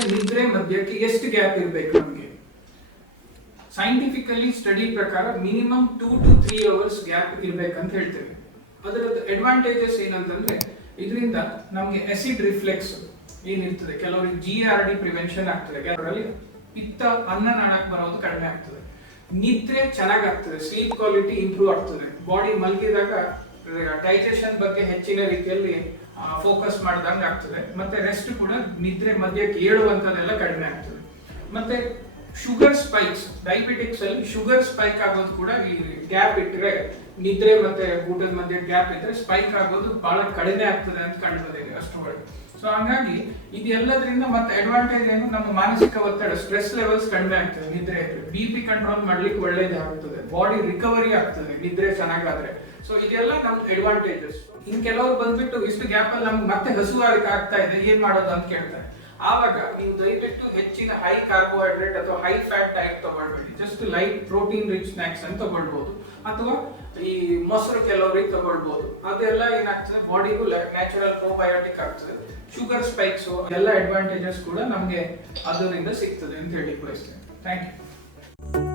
ಮತ್ತೆ ನಿದ್ರೆ ಮಧ್ಯಕ್ಕೆ ಎಷ್ಟು ಗ್ಯಾಪ್ ಇರಬೇಕು ನಮಗೆ? ಸೈಂಟಿಫಿಕಲಿ ಸ್ಟಡಿ ಪ್ರಕಾರ ಮಿನಿಮಮ್ 2 to 3 ಅವರ್ಸ್ ಗ್ಯಾಪ್ ಇರ್ಬೇಕಂತ ಹೇಳ್ತೇವೆ. ಅದರದ್ದು ಅಡ್ವಾಂಟೇಜಸ್ ಏನಂತಂದ್ರೆ ಇದರಿಂದ ನಮಗೆ ಆಸಿಡ್ ರಿಫ್ಲೆಕ್ಸ್ ಏನಿರ್ತದೆ, ಕೆಲವರಿಗೆ GERD ಪ್ರಿವೆನ್ಷನ್ ಆಗ್ತದೆ, ಕೆಲವರಲ್ಲಿ ಪಿತ್ತ ಅನ್ನನಾಳಕ್ಕೆ ಬರೋದು ಕಡಿಮೆ ಆಗ್ತದೆ, ನಿದ್ರೆ ಚೆನ್ನಾಗಾಗ್ತದೆ, ಸ್ಲೀಪ್ ಕ್ವಾಲಿಟಿ ಇಂಪ್ರೂವ್ ಆಗ್ತದೆ, ಬಾಡಿ ಮಲಗಿದಾಗ ಡೈಜೆಷನ್ ಬಗ್ಗೆ ಹೆಚ್ಚಿನ ರೀತಿಯಲ್ಲಿ ಫೋಕಸ್ ಮಾಡಿದಂಗೆ ಆಗ್ತದೆ, ಮತ್ತೆ ರೆಸ್ಟ್ ಕೂಡ ನಿದ್ರೆ ಮಧ್ಯಕ್ಕೆ ಏಳುವಂಥದ್ದೆಲ್ಲ ಕಡಿಮೆ ಆಗ್ತದೆ. ಮತ್ತೆ ಶುಗರ್ ಸ್ಪೈಕ್ಸ್, ಡಯಾಬಿಟಿಕ್ಸ್ ಅಲ್ಲಿ ಶುಗರ್ ಸ್ಪೈಕ್ ಆಗೋದು ಕೂಡ ಈ ಗ್ಯಾಪ್ ಇಟ್ಟರೆ, ನಿದ್ರೆ ಮತ್ತೆ ಊಟದ ಮಧ್ಯೆ ಗ್ಯಾಪ್ ಇದ್ರೆ ಸ್ಪೈಕ್ ಆಗೋದು ಬಹಳ ಕಡಿಮೆ ಆಗ್ತದೆ ಅಂತ ಕಂಡು ಬಂದಿದೆ ಅಷ್ಟರೊಳಗೆ. ಸೊ ಹಂಗಾಗಿ ಇದೆಲ್ಲದರಿಂದ ಮತ್ತೆ ಅಡ್ವಾಂಟೇಜ್ ಏನು, ನಮ್ಮ ಮಾನಸಿಕ ಒತ್ತಡ, ಸ್ಟ್ರೆಸ್ ಲೆವೆಲ್ಸ್ ಕಡಿಮೆ ಆಗ್ತದೆ ನಿದ್ರೆ ಇದ್ರೆ, BP ಕಂಟ್ರೋಲ್ ಮಾಡ್ಲಿಕ್ಕೆ ಒಳ್ಳೇದಾಗ್ತದೆ, ಬಾಡಿ ರಿಕವರಿ ಆಗ್ತದೆ ನಿದ್ರೆ ಚೆನ್ನಾಗಾದ್ರೆ. ಸೊ ಇದೆಲ್ಲ ನಮ್ ಅಡ್ವಾಂಟೇಜಸ್. ಇನ್ ಕೆಲವರು ಬಂದ್ಬಿಟ್ಟು ಇಷ್ಟು ಗ್ಯಾಪ್ ಅಲ್ಲಿ ನಮ್ಗೆ ಮತ್ತೆ ಹಸುವಾರಿಕೆ ಆಗ್ತಾ ಇದೆ, ಏನ್ ಮಾಡೋದು ಅಂತ ಕೇಳ್ತಾರೆ. ಆವಾಗ ನೀವು ದಯವಿಟ್ಟು ಹೆಚ್ಚಿನ ಹೈ ಕಾರ್ಬೋಹೈಡ್ರೇಟ್ ಅಥವಾ ಹೈ ಫ್ಯಾಟ್ ಡಯಟ್ ತಗೊಳ್ಬೇಡಿ, just light protein rich snacks ಅಂತ ತಗೊಳ್ಬಹುದು, ಅಥವಾ ಈ ಮೊಸರು ಕೆಲವರಿಗೆ ತಗೊಳ್ಬಹುದು. ಅದೆಲ್ಲ ಏನಾಗ್ತದೆ, ಬಾಡಿಗೂ ನ್ಯಾಚುರಲ್ ಪ್ರೋಬಯೋಟಿಕ್ ಆಗ್ತದೆ. ಶುಗರ್ ಸ್ಪೈಕ್ಸ್ ಎಲ್ಲ ಅಡ್ವಾಂಟೇಜಸ್ ಕೂಡ ನಮಗೆ ಅದರಿಂದ ಸಿಗ್ತದೆ ಅಂತ ಹೇಳಿ ಬಯಸ್ತೇನೆ. Thank you.